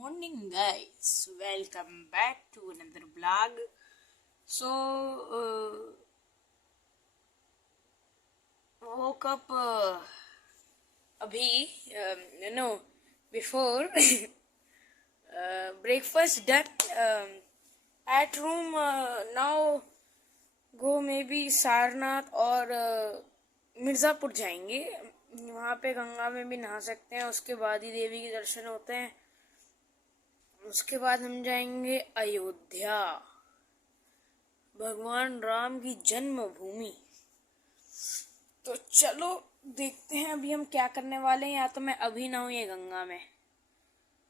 Morning, guys. Welcome back to another vlog. So, woke up abhi, before breakfast done. At room now go maybe Sarnath और मिर्ज़ापुर जाएंगे. वहाँ पे गंगा में भी नहा सकते हैं. उसके बाद ही देवी के दर्शन होते हैं. उसके बाद हम जाएंगे अयोध्या, भगवान राम की जन्मभूमि. तो चलो देखते हैं अभी हम क्या करने वाले हैं. या तो मैं अभी नहाऊं या गंगा में.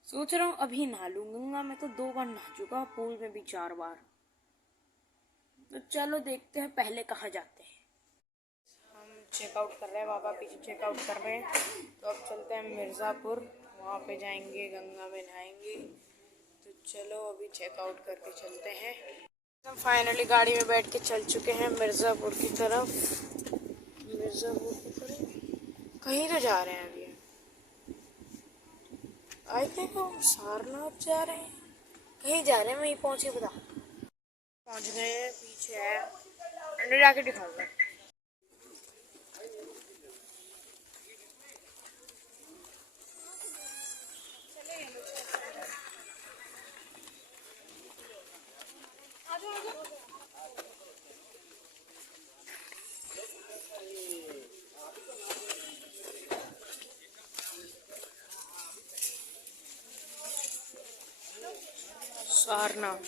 सोच रहा हूँ अभी नहा लूं. गंगा में तो 2 बार नहा चुका, पूल में भी 4 बार. तो चलो देखते हैं पहले कहाँ जाते हैं. हम चेकआउट कर रहे हैं, पापा पीछे चेकआउट कर रहे हैं. तो अब चलते हैं मिर्ज़ापुर. वहाँ पे जाएंगे, गंगा में नहाएंगे. तो चलो अभी चेकआउट करके चलते हैं. हम फाइनली गाड़ी में बैठ के चल चुके हैं मिर्ज़ापुर की तरफ. मिर्ज़ापुर की तरफ कहीं तो जा रहे हैं अभी. आई थिंक हम सारनाथ जा रहे हैं. कहीं जा रहे हैं, वहीं पहुँचे बता. पहुँच गए हैं, पीछे है. अंदर जाके दिखाऊंगा. सारनाथ.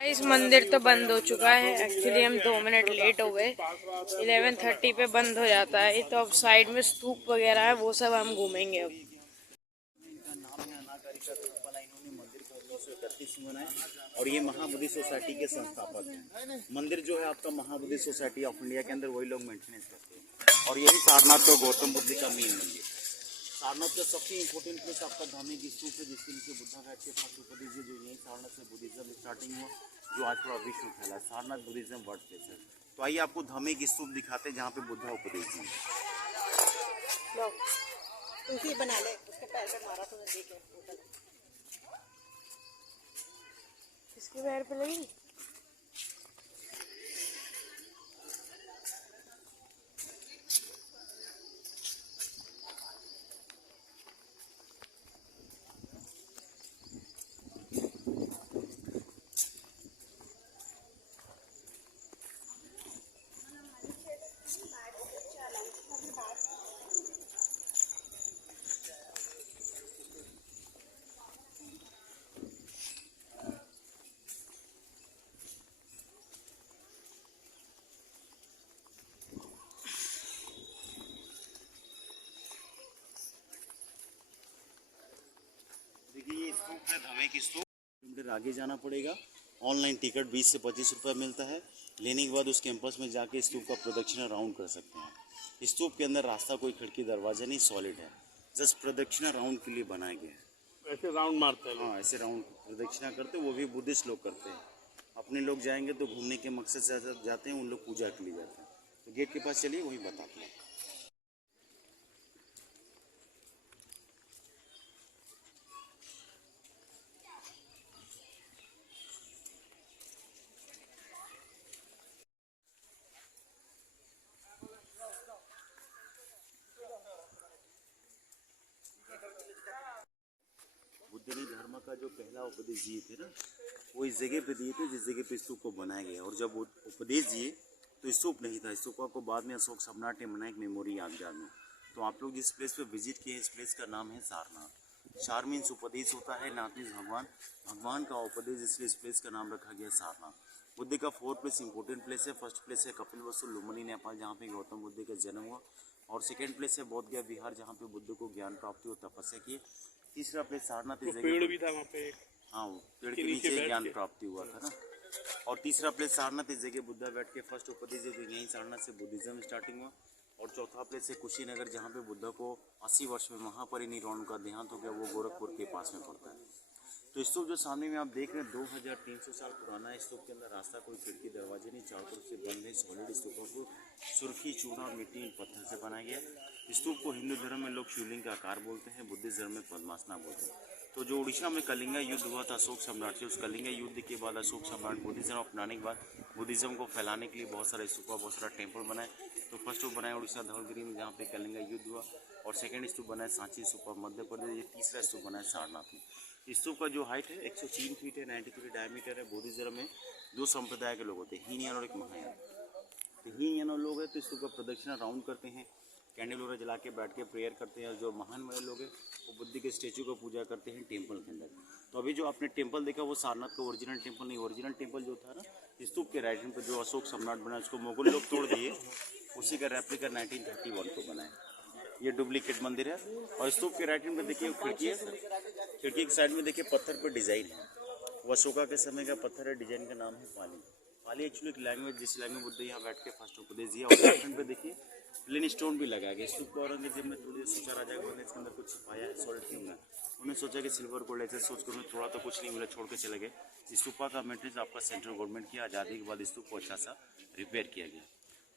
इस मंदिर तो बंद हो चुका है. एक्चुअली हम 2 मिनट लेट हो गए. 11:30 पे बंद हो जाता है. तो अब साइड में स्तूप वगैरह है, वो सब हम घूमेंगे. अब और ये महाबुद्धिस्ट सोसाइटी के संस्थापक हैं. मंदिर जो है आपका महाबुद्धिस्ट सोसाइटी ऑफ इंडिया के अंदर वही लोग मेंटेनेंस करते हैं. और यही सारनाथ का गौतम बुद्ध का मेन मंदिर. सारनाथ का सबसे इम्पोर्टेंट प्लेस आपका धार्मिक स्तूप है, जिसके नीचे बुद्धा बैठ के फर्स्ट उपदेश जो यही सारनाथ से बुद्धिज्म स्टार्टिंग हुआ, जो आज पूरा विश्व फैला. सारनाथ बुद्धिज्म वर्ल्ड प्लेस है. तो आइए आपको धार्मिक स्तूप दिखाते हैं जहाँ पे बुद्धा उपदेश है. बना ले, उसके पैर पे मारा तो देखे. इसके पैर पे लगी. देखिए ये स्तूप है धार्मिक स्तूप. किलोमीटर आगे जाना पड़ेगा. ऑनलाइन टिकट 20 से 25 रुपये मिलता है. लेने के बाद उस कैंपस में जाके स्तूप का प्रदक्षिणा राउंड कर सकते हैं. स्तूप के अंदर रास्ता कोई खिड़की दरवाजा नहीं, सॉलिड है. जस्ट प्रदक्षिणा राउंड के लिए बनाया गया है. ऐसे राउंड मारते हैं. हाँ, ऐसे राउंड प्रदक्षिणा करते, वो भी बुद्धिस्ट लोग करते हैं. अपने लोग जाएंगे तो घूमने के मकसद से जाते हैं, उन लोग पूजा के लिए जाते हैं. तो गेट के पास चलिए, वही बताते हैं. बुद्ध ने धर्म का जो पहला उपदेश दिए थे ना, वो इस जगह पे दिए थे जिस जगह पे स्तूप को बनाया गया. और जब वो उपदेश दिए तो स्तूप नहीं था. स्तूप को बाद में अशोक सम्राट ने बनाया एक मेमोरी यादगार में. तो आप लोग जिस प्लेस पे विजिट किए, इस प्लेस का नाम है सारनाथ. सार मीन्स उपदेश होता है, नाथ मीन्स भगवान. भगवान का उपदेश, इसलिए इस प्लेस का नाम रखा गया सारनाथ. बुद्ध का 4 प्लेस इंपॉर्टेंट प्लेस है. फर्स्ट प्लेस है कपिलवस्तु लुम्बिनी नेपाल, जहाँ पे गौतम बुद्ध का जन्म हुआ. और सेकेंड प्लेस है बोध गया बिहार, जहाँ पे बुद्ध को ज्ञान प्राप्ति और तपस्या की. तीसरा प्लेस सारनाथ इस पेड़ भी था वहाँ पे. हाँ, पेड़ के नीचे ज्ञान प्राप्ति हुआ था ना. और तीसरा प्लेस सारनाथ, इस जगह बुद्धा बैठ के फर्स्ट उपदेश जो यहीं सारनाथ से बुद्धिज्म स्टार्टिंग हुआ. और चौथा प्लेस है कुशीनगर, जहाँ पे बुद्धा को 80 वर्ष में महापरिनिर्वाण का देहांत हो गया. वो गोरखपुर के पास में पड़ता है. तो स्तूप जो सामने में आप देख रहे हैं 2300 साल पुराना है. स्तूप के अंदर रास्ता कोई खिड़की दरवाजे नहीं, चारों तरफ से बंद है. सॉलिड स्तूपों को सुर्खी चूना और मिट्टी पत्थर से बनाया गया. स्तूप को हिंदू धर्म में लोग शिवलिंग का आकार बोलते हैं, बुद्धिस्ट धर्म में पद्मासना बोलते हैं. तो जो उड़ीसा में कलिंगा युद्ध हुआ था अशोक सम्राट से, उस कलिंगा युद्ध के बाद अशोक सम्राट बुद्धिज्म अपनाने के बाद बुद्धिज्म को फैलाने के लिए बहुत सारे स्तूपा, बहुत सारा टेम्पल बनाए। तो फर्स्ट स्तूप बनाया उड़ीसा धौलगिरी में, जहाँ पे कलिंगा युद्ध हुआ, और सेकंड स्तूप बनाया सांची स्तूपा मध्य प्रदेश। ये तीसरा स्तूप बनाया सारनाथ में। स्तूप का जो हाइट है 103 फीट है, 93 डायमीटर है। बुद्धिज्म में दो संप्रदाय के लोग होते हैं, हीनयान और एक महायान। तो हीनयान लोग हैं तो स्तूप का प्रदक्षिणा राउंड करते हैं, कैंडल वगैरह जला के बैठ के प्रेयर करते हैं। और जो महान वाले लोग हैं वो बुद्ध के स्टेचू को पूजा करते हैं टेम्पल के अंदर। तो अभी जो आपने टेम्पल देखा वो सारनाथ का ओरिजिनल टेम्पल नहीं, ओरिजिनल टेम्पल जो था ना स्तूप के राइट हैंड पर जो अशोक सम्राट बना, उसको मुगल लोग तोड़ दिए, उसी का रेप्लिका 1931 को बनाया। ये डुप्लीकेट मंदिर है। और स्तूप के राइट हैंड पे देखिए खिड़की है, खिड़की के साइड में देखिए पत्थर पर डिजाइन है, वो अशोका के समय का पत्थर है। डिजाइन का नाम है पाली। पाली एक्चुअली एक लैंग्वेज, जिस लैंग्वेज बुद्ध यहाँ बैठ के फर्स्ट उपदेश दिया। और राइट हैंड पे देखिए प्लेन स्टोन भी लगाया गया। स्तूप को औरंगजेब ने थोड़ी सोचा राजा को इसके अंदर कुछ छुपाया है, सॉल्ट क्यों है। उन्होंने सोचा कि सिल्वर गोल्ड ऐसे सोच कर थोड़ा तो कुछ नहीं मिला, छोड़ के चले गए। स्तूपा का मेंटेनेंस आपका सेंट्रल गवर्नमेंट किया। आज़ादी के बाद स्तूप को अच्छा सा रिपेयर किया गया।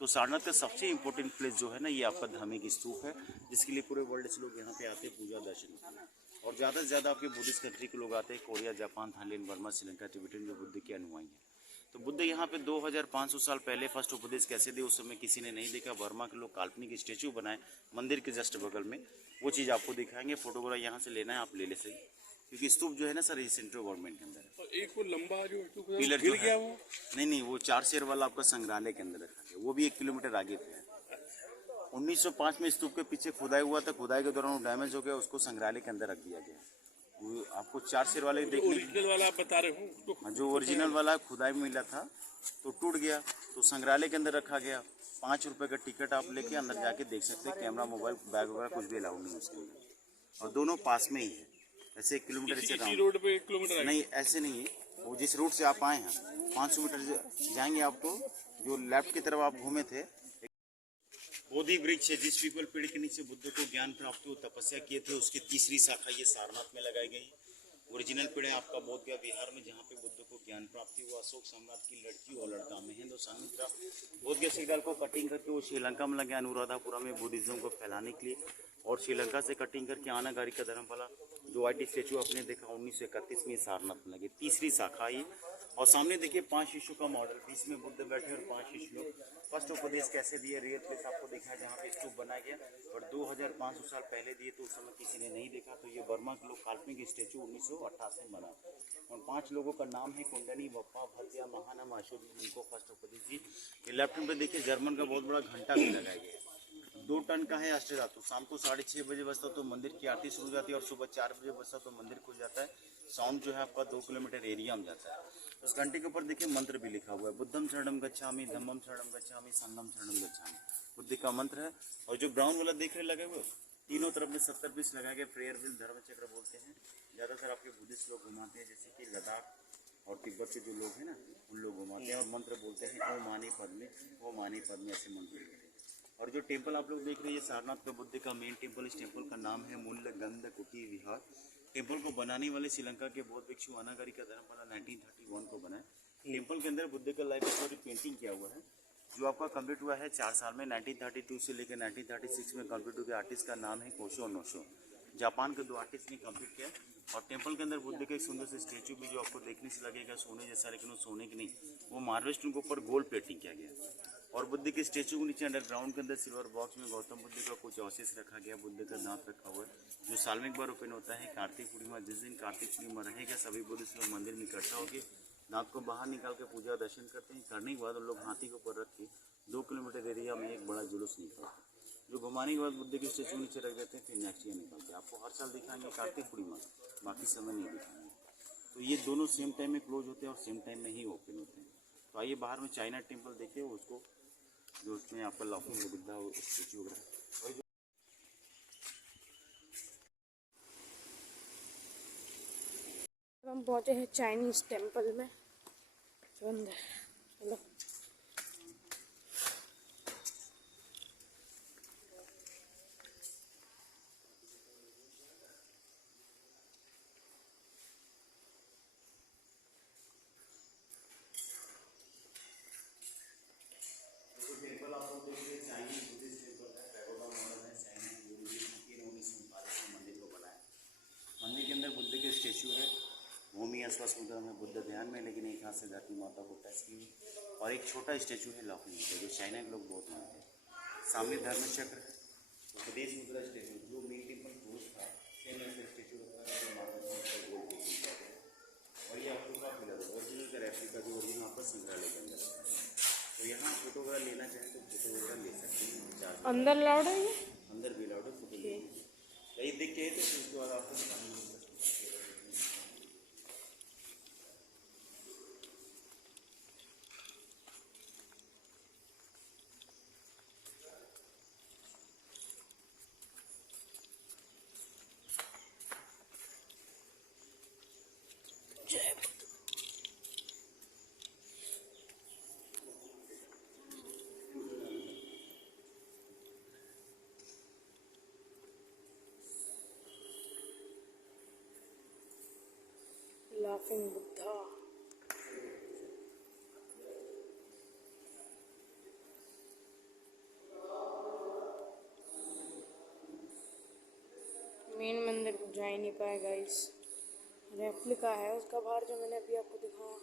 तो सारनाथ का सबसे इंपॉर्टेंट प्लेस जो है ना, ये आपका धार्मिक स्तूप है, जिसके लिए पूरे वर्ल्ड से लोग यहाँ पे आते हैं पूजा दर्शन करने। और ज़्यादा से ज़्यादा आपके बुद्धिस्ट कंट्री के लोग आते हैं, Korea, Japan, Thailand, Burma, Sri Lanka, Tibetan, जो बुद्ध के अनुयायी हैं। तो बुद्ध यहाँ पे 2500 साल पहले फर्स्ट उपदेश कैसे दिए उस समय किसी ने नहीं देखा। बर्मा के लोग काल्पनिक स्टेचू बनाए मंदिर के जस्ट बगल में, वो चीज़ आपको दिखाएंगे। फोटोग्राफ यहाँ से लेना है आप ले ले सही, क्योंकि स्तूप जो है ना सर ये सेंट्रल गवर्नमेंट के अंदर है। और एक वो लंबा जो पिलर गिर जो गया है, वो नहीं वो 4 शेर वाला आपका संग्रहालय के अंदर रखा गया, वो भी 1 किलोमीटर आगे पे है। 1905 में स्तूप के पीछे खुदाई हुआ था, खुदाई के दौरान वो डैमेज हो गया, उसको संग्रहालय के अंदर रख दिया गया। वो आपको 4 शेर वाले देखने, ओरिजिनल वाला आप बता रहे हो उसको जो ओरिजिनल वाला खुदाई में मिला था तो टूट गया, तो संग्रहालय के अंदर रखा गया। 5 रुपए का टिकट आप लेके अंदर जाके देख सकते हैं। कैमरा, मोबाइल, बैग वगैरह कुछ भी अलाउड नहीं उसके अंदर। और दोनों पास में ही है, ऐसे 1 किलोमीटर से इसी रोड पे 1 किलोमीटर नहीं, ऐसे नहीं है। वो जिस रूट से आप आए हैं 500 मीटर जाएंगे आपको, जो लेफ्ट की तरफ आप घूमे थे, बोधि वृक्ष है, जिस पीपल पेड़ के नीचे बुद्ध को ज्ञान प्राप्त हुआ, तपस्या किए थे, उसकी तीसरी शाखा ये सारनाथ में लगाई गई। ओरिजिनल पेड़ है आपका बोध गया बिहार में, जहाँ पे बुद्ध को ज्ञान प्राप्ति हुआ। अशोक सम्राट की लड़की और लड़का में हिंदुस्तान में बोध गया श्रीकाल को कटिंग करके वो श्रीलंका में लगे अनुराधापुरा में बुद्धिज्म को फैलाने के लिए। और श्रीलंका से कटिंग करके आनागारी का धर्मपाला जो वाइट स्टेचू आपने देखा 1931 में सारनाथ में लगे, तीसरी शाखा ये। और सामने देखिए 5 शिशु का मॉडल, बीच में बुद्ध बैठे और 5 शिशु लोग। फर्स्ट उपदेश कैसे दिए, रियल प्लेस आपको देखा है जहाँ पे स्तूप बनाया गया, और 2500 साल पहले दिए तो उस समय किसी ने नहीं देखा। तो ये बर्मा के लोग काल्पनिक स्टेचू 1988 में बना। और 5 लोगों का नाम है कुंडनी, बप्पा, भद्या, महानम, अशोक, जिनको फर्स्ट उपदेश दी। ये लेफ्ट में देखिए जर्मन का बहुत बड़ा घंटा भी लगाया गया है, 2 टन का है अष्टधातु। शाम को 6:30 बजे बजता तो मंदिर की आरती शुरू हो जाती है, और सुबह 4 बजे बजता तो मंदिर खुल जाता है। साउंड जो है आपका 2 किलोमीटर एरिया में जाता है। उस घंटे के ऊपर देखिए मंत्र भी लिखा हुआ है, बुद्धम शरणम गच्छामि, धम्मम शरणम गच्छामि, संघम शरणम गच्छामि, बुद्ध का मंत्र है। और जो ब्राउन वाला देख रहे लगे हुए, तीनों तरफ में 70 पीस लगाए गए, प्रेयर व्हील, धर्म चक्र बोलते हैं। ज़्यादातर आपके बुद्धिस्ट लोग घुमाते हैं, जैसे कि लद्दाख और तिब्बत के जो लोग हैं ना, उन लोग घुमाते हैं और मंत्र बोलते हैं ओम मानी पद्मे, ओम मानी पद्मे, ऐसे मंत्र बोलते हैं। और जो टेम्पल आप लोग देख रहे हैं ये सारनाथ का बुद्ध का मेन टेम्पल। इस टेम्पल का नाम है मूल्य गंध कुटी विहार। टेम्पल को बनाने वाले श्रीलंका के बौद्ध भिक्षु अनागारी का धर्मपाला 1931 को बनाया। टेम्पल के अंदर बुद्ध का लाइफ स्टोरी पेंटिंग किया हुआ है, जो आपका कंप्लीट हुआ है 4 साल में। 1932 से लेकर 1936 में कंप्लीट हुआ। आर्टिस्ट का नाम है कोशो नोशो, जापान के 2 आर्टिस्ट ने कंप्लीट किया। और टेम्पल के अंदर बुद्ध का एक सुंदर से स्टेचू भी, जो आपको देखने से लगेगा सोने जैसा, लेकिन वो सोने की नहीं, वो मार्बल स्टोन के ऊपर गोल्ड प्लेटिंग किया गया। और बुद्ध के स्टेचू के नीचे अंडरग्राउंड के अंदर सिल्वर बॉक्स में गौतम बुद्ध का कुछ अवशेष रखा गया, बुद्ध का दांत रखा हुआ है, जो साल में एक बार ओपन होता है। कार्तिक पूर्णिमा, जिस दिन कार्तिक पूर्णिमा रहेगा, सभी बुद्धिस्ट लोग मंदिर में इकट्ठा होकर दांत को बाहर निकाल के पूजा दर्शन करते हैं। करने के बाद उन लोग हाथी के ऊपर रख के 2 किलोमीटर एरिया में एक बड़ा जुलूस निकालते हैं, जो घुमाने के बाद बुद्ध के स्टेचू नीचे रख देते हैं, फिर नेक्स्ट ईयर निकालते हैं। आपको हर साल दिखाएंगे कार्तिक पूर्णिमा, बाकी समय नहीं दिखाएंगे। तो ये दोनों सेम टाइम में क्लोज होते हैं और सेम टाइम में ही ओपन होते हैं। तो आइए बाहर में चाइना टेम्पल देखिए, उसको जो उसमें आपका लॉकिंग में दिखता है स्टेचू वगैरह। हम पहुंचे हैं चाइनीज टेम्पल में, जो अंदर चलो। मंदिर के अंदर बुद्ध के आसपास मुद्रा में बुद्ध ध्यान में, लेकिन एक हाथ से धरती माता को टच की हुई, और एक छोटा स्टेचू है लॉकिंग का, जो चाइना के लोग बहुत मानते हैं। सामने धर्म चक्र, उपदेश मुद्रा स्टेचू जो मेन टेम्पल क्लोज था, सेम ऐसे स्टेचू रखा है जो माता का गोल टेम्पल का है। और ये आपको का फिलर ओरिजिनल का रेप्लिका जो ओरिजिनल आपका संग्रहालय के अंदर है। तो यहाँ फोटोग्राफ लेना चाहें तो फोटोग्राफ ले सकते हैं, चार्ज अंदर लाउड है ये? अंदर भी लाउड है, फोटो यही देख के तो फिर उसके बाद आपको लाफिंग बुद्धा। मेन मंदिर को जा ही नहीं पाया गाइस, रेप्लिका है उसका बाहर जो मैंने अभी आपको दिखाया।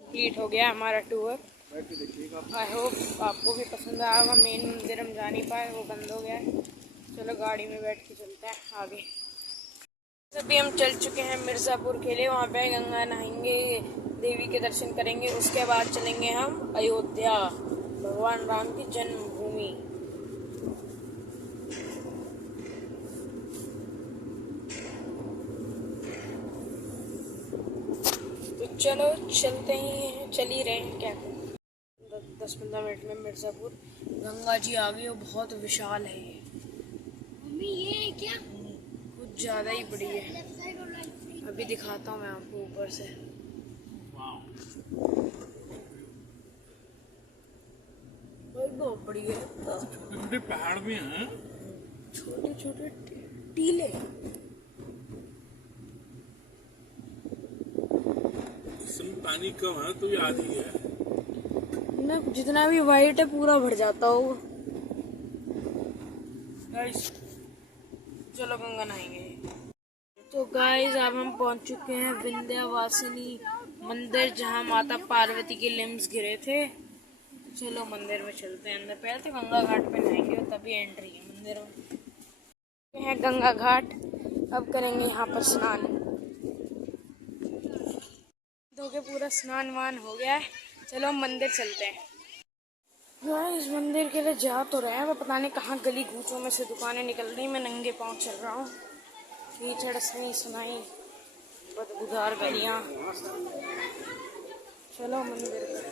कंप्लीट हो गया हमारा टूर। आई होप आपको भी पसंद आया होगा। मेन मंदिर हम जा नहीं पाए, वो बंद हो गया है। चलो गाड़ी में बैठ के चलते हैं आगे। अभी हम चल चुके हैं मिर्ज़ापुर के लिए, वहाँ पे गंगा नहाएंगे, देवी के दर्शन करेंगे, उसके बाद चलेंगे हम अयोध्या, भगवान राम की जन्मभूमि। तो चलो चलते ही चल ही रहे हैं, क्या करें। 10-15 मिनट में मिर्ज़ापुर। गंगा जी आ गई और बहुत विशाल है ये। मम्मी ये है क्या? कुछ ज़्यादा ही बड़ी है। अभी दिखाता हूँ मैं आपको ऊपर से। बहुत बड़ी है। छोटे पहाड़ में हैं, छोटे छोटे टीले। इसमें पानी कम है तो ये आधी है। ना जितना भी वाइट है पूरा भर जाता होगा। गाइस चलो गंगा नहाएंगे। तो गाइस अब हम पहुंच चुके हैं विंध्यवासिनी मंदिर, जहां माता पार्वती के लिम्स गिरे थे। चलो मंदिर में चलते हैं अंदर। पहले तो गंगा घाट पे नहाएंगे और तभी एंट्री है मंदिर में। ये है गंगा घाट। अब करेंगे यहाँ पर स्नान। धोके पूरा स्नान वान हो गया है। चलो हम मंदिर चलते हैं। गाइस मंदिर के लिए जा तो रहे हैं, वो पता नहीं कहाँ गली गूचों में से दुकानें निकल रही। मैं नंगे पाँव चल रहा हूँ। कीचड़ सही सुनाई बदबूदार गलियाँ। चलो मंदिर पर।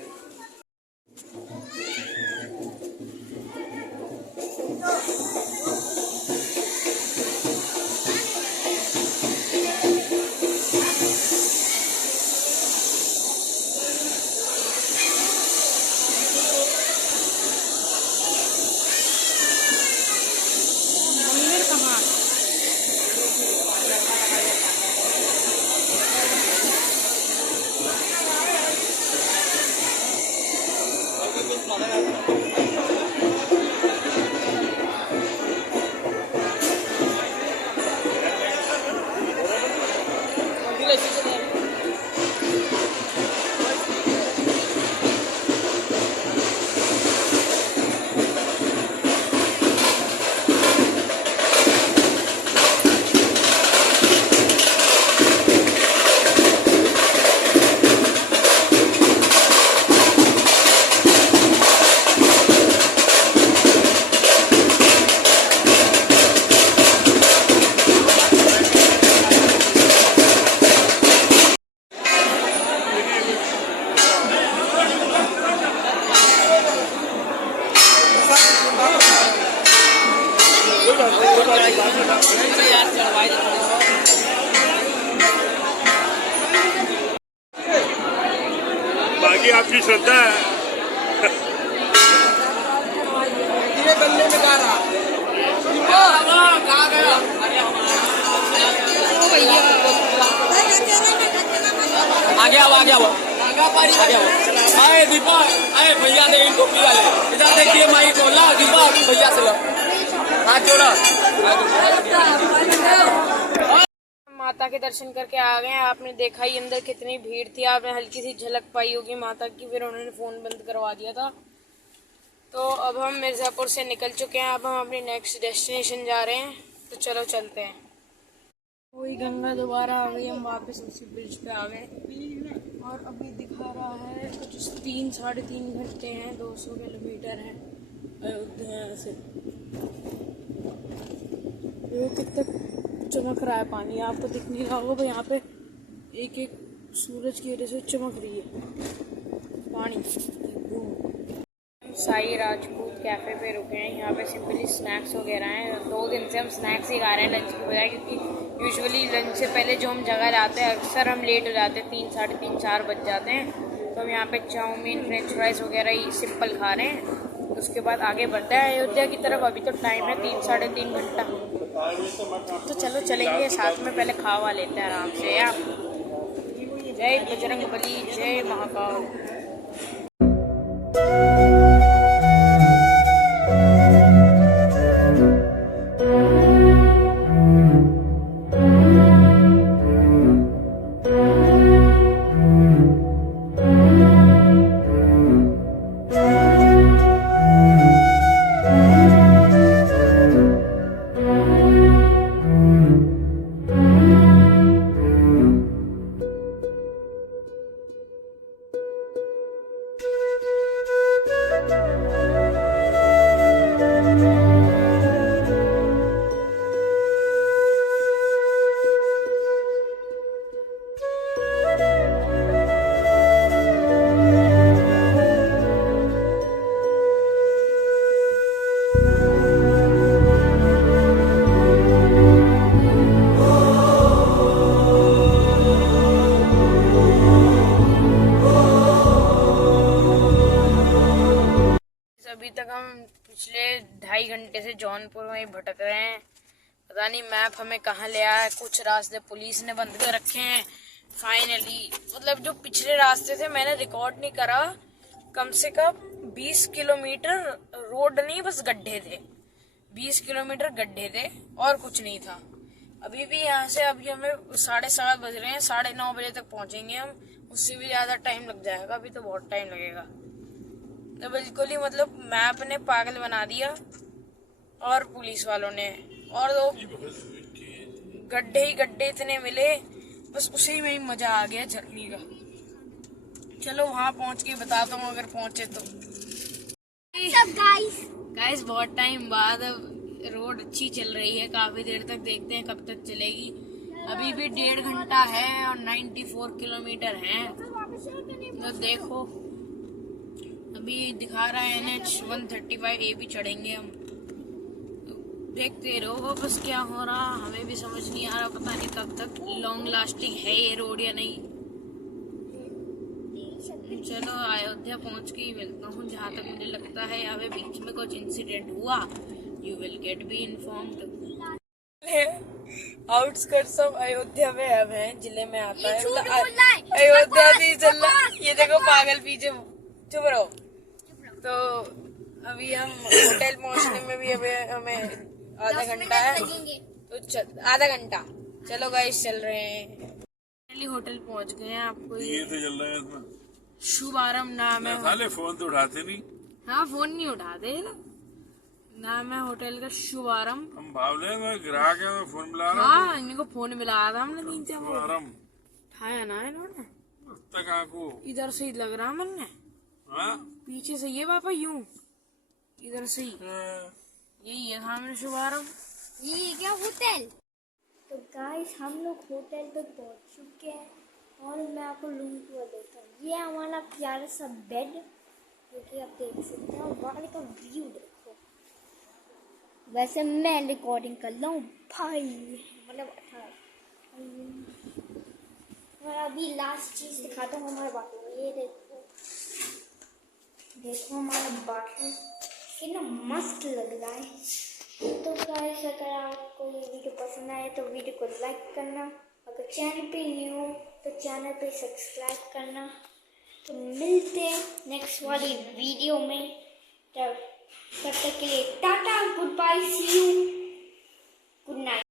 मंदिर कहाँ? बाकी आपकी श्रद्धा है। आ गया वो आए दीपक आए भैया ने इनको पिया ले इधर देखिए माई को ला दीपक भैया से लो हाथ जोड़ा। माता के दर्शन करके आ गए हैं। आपने देखा ही अंदर कितनी भीड़ थी, आपने हल्की सी झलक पाई होगी माता की, फिर उन्होंने फोन बंद करवा दिया था। तो अब हम मिर्जापुर से निकल चुके हैं, अब हम अपनी नेक्स्ट डेस्टिनेशन जा रहे हैं, तो चलो चलते हैं। वही गंगा दोबारा आ गई, हम वापस उसी ब्रिज पे आ गए और अभी दिखा रहा है कुछ 3-3.5 घंटे हैं, 200 किलोमीटर है अयोध्या से। ये कितना चमक रहा है पानी, आपको दिख नहीं रहा होगा, यहाँ पे एक एक सूरज की वजह से चमक रही है पानी। साई राजपूत कैफ़े पे रुके हैं, यहाँ पे सिंपली स्नैक्स वगैरह हैं। 2 दिन से हम स्नैक्स ही खा रहे हैं लंच की बजाय, क्योंकि यूजुअली लंच से पहले जो हम जगह जाते हैं अक्सर हम लेट हो जाते हैं, 3-3:30-4 बज जाते हैं। तो हम यहाँ पे चाउमीन फ्रेंच फ्राइज़ वगैरह ही सिंपल खा रहे हैं, उसके बाद आगे बढ़ते हैं अयोध्या की तरफ। अभी तो टाइम है 3-3.5 घंटा, तो चलो चलेंगे साथ में, पहले खावा लेते हैं आराम से। या जय बजरंग बली, जय महाकाल। अभी तक हम पिछले 2.5 घंटे से जौनपुर में ही भटक रहे हैं, पता नहीं मैप हमें कहाँ ले आया है। कुछ रास्ते पुलिस ने बंद कर रखे हैं फाइनली, मतलब जो पिछले रास्ते थे मैंने रिकॉर्ड नहीं करा, कम से कम 20 किलोमीटर रोड नहीं, बस गड्ढे थे, 20 किलोमीटर गड्ढे थे और कुछ नहीं था। अभी भी यहाँ से अभी हमें 7:30 बज रहे हैं, 9:30 बजे तक पहुंचेंगे हम, उससे भी ज्यादा टाइम लग जाएगा, अभी तो बहुत टाइम लगेगा। तो बिल्कुल ही मतलब मैप ने पागल बना दिया और पुलिस वालों ने, और वो गड्ढे ही गड्ढे इतने मिले, बस उसी में ही मजा आ गया जर्नी का। चलो वहां पहुंच के बताता हूँ अगर पहुंचे तो। गाइस बहुत टाइम बाद अब रोड अच्छी चल रही है, काफी देर तक, देखते हैं कब तक चलेगी। अभी भी 1.5 घंटा है और 94 किलोमीटर है, तो देखो अभी दिखा रहा है NH 135A भी चढ़ेंगे हम, तो देखते रहो बस क्या हो रहा, हमें भी समझ नहीं आ रहा, पता नहीं कब तक लॉन्ग लास्टिंग है ये रोड या नहीं। चलो अयोध्या पहुंच के ही मिलता हूँ, जहाँ तक मुझे लगता है यहाँ पे बीच में कुछ इंसिडेंट हुआ, you will get be informed. Outskirts of Ayodhya में अब है, जिले में आता है, अयोध्या से चल रहा, ये देखो पागल पीछे, चुप रहो। तो अभी हम होटल पहुंचने में भी अभी हमें आधा घंटा है, तो आधा घंटा, चलो गाइस चल रहे हैं। होटल पहुंच गए हैं, आपको ये तो चल रहा है इसमें शुभारंभ नाम है। साले फोन तो उठाते नहीं। हाँ फोन नहीं उठाते ना, नाम है होटल का शुभारंभ। हम भाव ले, मैं ग्राहक है, मैं फोन मिला रहा हूँ। हाँ इनको फोन मिलाया था हमने 3-4 बार, शुभारंभ उठाया ना इन्होंने, तक आपको इधर से ही लग रहा मन ने, हाँ? पीछे से ये पापा यूं, इधर से ही यही है सामने शुभारंभ। ये क्या होटल? तो गाइस हम लोग होटल पे पहुंच चुके हैं और मैं आपको रूम टूर देता हूँ। ये हमारा प्यारा सा बेड, जो कि आप देख सकते हैं, और बाहर का व्यू देखो, वैसे मैं रिकॉर्डिंग कर रहा हूँ भाई, मतलब 18। और अभी लास्ट चीज दिखाता हूँ हमारे बाथरूम। ये देखो, देखो हमारा बाथरूम कितना मस्त लग रहा है। तो गाइस अगर आपको ये वीडियो पसंद आए तो वीडियो को लाइक करना, अगर चैनल पे न्यू हो तो चैनल पे सब्सक्राइब करना। तो मिलते हैं नेक्स्ट वाली वीडियो में, तब तक के लिए टाटा, goodbye, see you, good night.